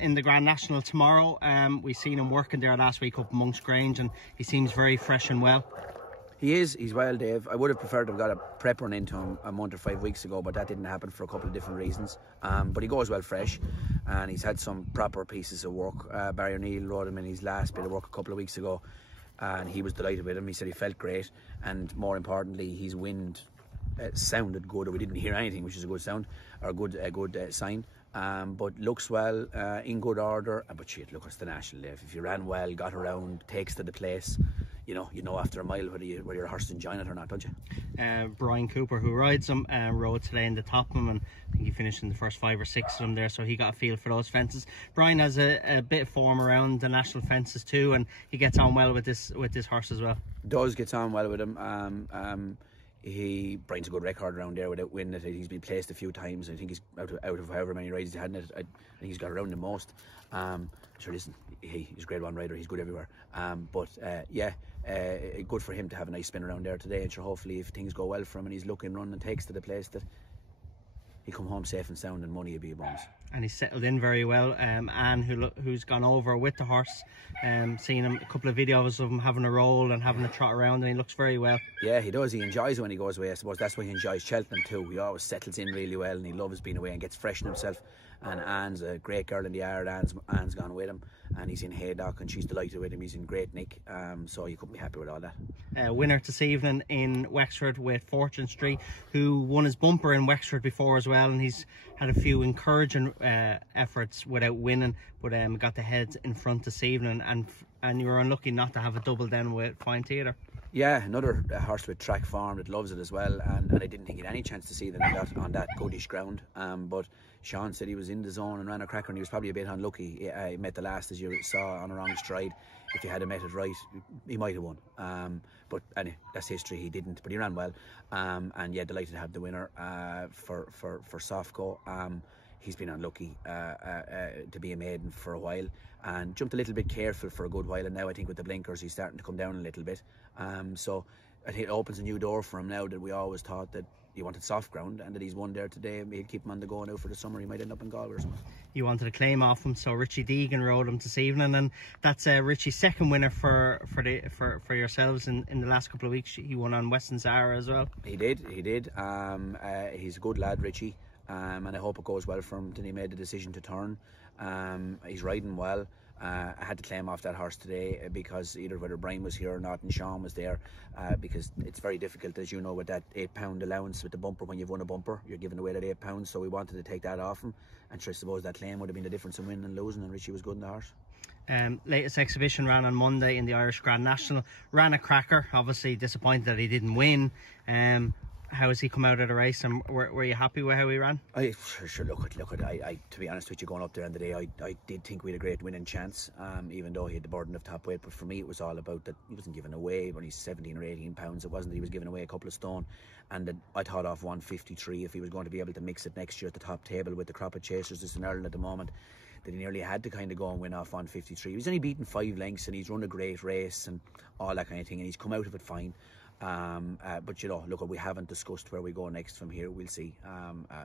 In the Grand National tomorrow, we seen him working there last week up Monk's Grange, and he seems very fresh and well. He is. He's well, Dave. I would have preferred to have got a prep run into him a month or 5 weeks ago, but that didn't happen for a couple of different reasons. But he goes well fresh, and he's had some proper pieces of work. Barry O'Neill rode him in his last bit of work a couple of weeks ago, and he was delighted with him. He said he felt great, and more importantly, his wind sounded good, or we didn't hear anything, which is a good sound, or a good sign. But looks well, in good order. But shit, look, it's the national, Dave. If you ran well, got around, takes to the place, you know after a mile whether your horse is enjoying it or not, don't you? Brian Cooper, who rides him, rode today in the top of him, and I think he finished in the first 5 or 6 of them there, so he got a feel for those fences. Brian has a bit of form around the national fences too, and he gets on well with this horse as well. Gets on well with him. Brian's a good record around there without winning it. He's been placed a few times. I think he's out of however many rides he had in it. I think he's got around the most. Sure, listen, he's a grade 1 rider. He's good everywhere. Good for him to have a nice spin around there today. And sure, hopefully if things go well for him and he's looking, running, and takes to the place, that he come home safe and sound, and money will be a bonus. And he's settled in very well. Anne, who's gone over with the horse, seen him, a couple of videos of him having a roll and having a trot around, and he looks very well. Yeah, he does. He enjoys it when he goes away. I suppose that's why he enjoys Cheltenham too. He always settles in really well, and he loves being away and gets fresh in himself. And Anne's a great girl in the yard. Anne's gone with him, and he's in Haydock, and she's delighted with him. He's in great nick, so you couldn't be happy with all that. Winner this evening in Wexford with Fortune Street, who won his bumper in Wexford before as well, and he's had a few encouraging efforts without winning, but got the heads in front this evening, and you were unlucky not to have a double then with Fine Theatre. Yeah, another horse with track form that loves it as well, and I didn't think he had any chance to see that on that goodish ground. But Sean said he was in the zone and ran a cracker, and he was probably a bit unlucky. He met the last, as you saw, on a wrong stride. If he had met it right, he might have won. But anyway, that's history. He didn't, but he ran well. And yeah, delighted to have the winner for Softco. He's been unlucky to be a maiden for a while, and jumped a little bit careful for a good while, and now I think with the blinkers he's starting to come down a little bit. So I think it opens a new door for him now, that we always thought that he wanted soft ground, and that he's won there today. He'll keep him on the go now for the summer. He might end up in Galway or something. You wanted a claim off him, so Richie Deegan rode him this evening, and that's Richie's second winner for yourselves in the last couple of weeks. He won on Western Zara as well. He did. He's a good lad, Richie. And I hope it goes well for him. Then he made the decision to turn. He's riding well. I had to claim off that horse today because either whether Brian was here or not, and Sean was there, because it's very difficult, as you know, with that £8 allowance with the bumper. When you've won a bumper, you're giving away that £8, so we wanted to take that off him, and I suppose that claim would have been the difference in winning and losing, and Richie was good in the horse. Latest exhibition ran on Monday in the Irish Grand National. Ran a cracker. Obviously disappointed that he didn't win. How has he come out of the race, and were you happy with how he ran? Sure, look, to be honest with you, going up there on the day, I did think we had a great winning chance, even though he had the burden of top weight. But for me, it was all about that he wasn't giving away when he's 17 or 18 pounds. It wasn't that he was giving away a couple of stone, and that I thought off 153 if he was going to be able to mix it next year at the top table with the crop of chasers that's in Ireland at the moment, that he nearly had to kind of go and win off 153. He was only beaten 5 lengths, and he's run a great race and all that kind of thing, and he's come out of it fine. But you know, look, we haven't discussed where we go next from here. We'll see.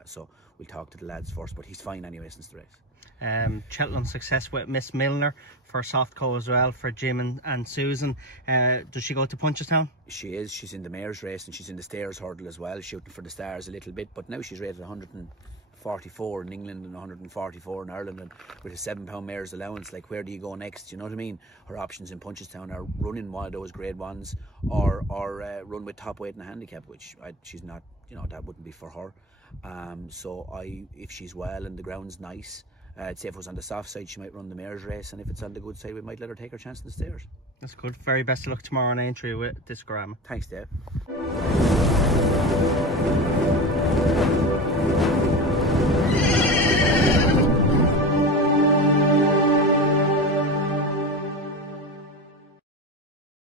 So we'll talk to the lads first, but he's fine anyway since the race. Cheltenham success with Miss Milner for Softco as well, for Jim and Susan. Does she go to Punchestown? She is. She's in the mare's race, and she's in the stairs hurdle as well, shooting for the stars a little bit, but now she's rated 144 in England and 144 in Ireland, and with a £7 mare's allowance, like, where do you go next? You know what I mean? Her options in Punchestown are running one of those grade 1s, or run with top weight and a handicap, which she's not, you know, that wouldn't be for her. So if she's well and the ground's nice, I'd say if it was on the soft side, she might run the mare's race, and if it's on the good side, we might let her take her chance in the stairs. That's good. Very best of luck tomorrow on Aintree with Discorama. Thanks, Dave.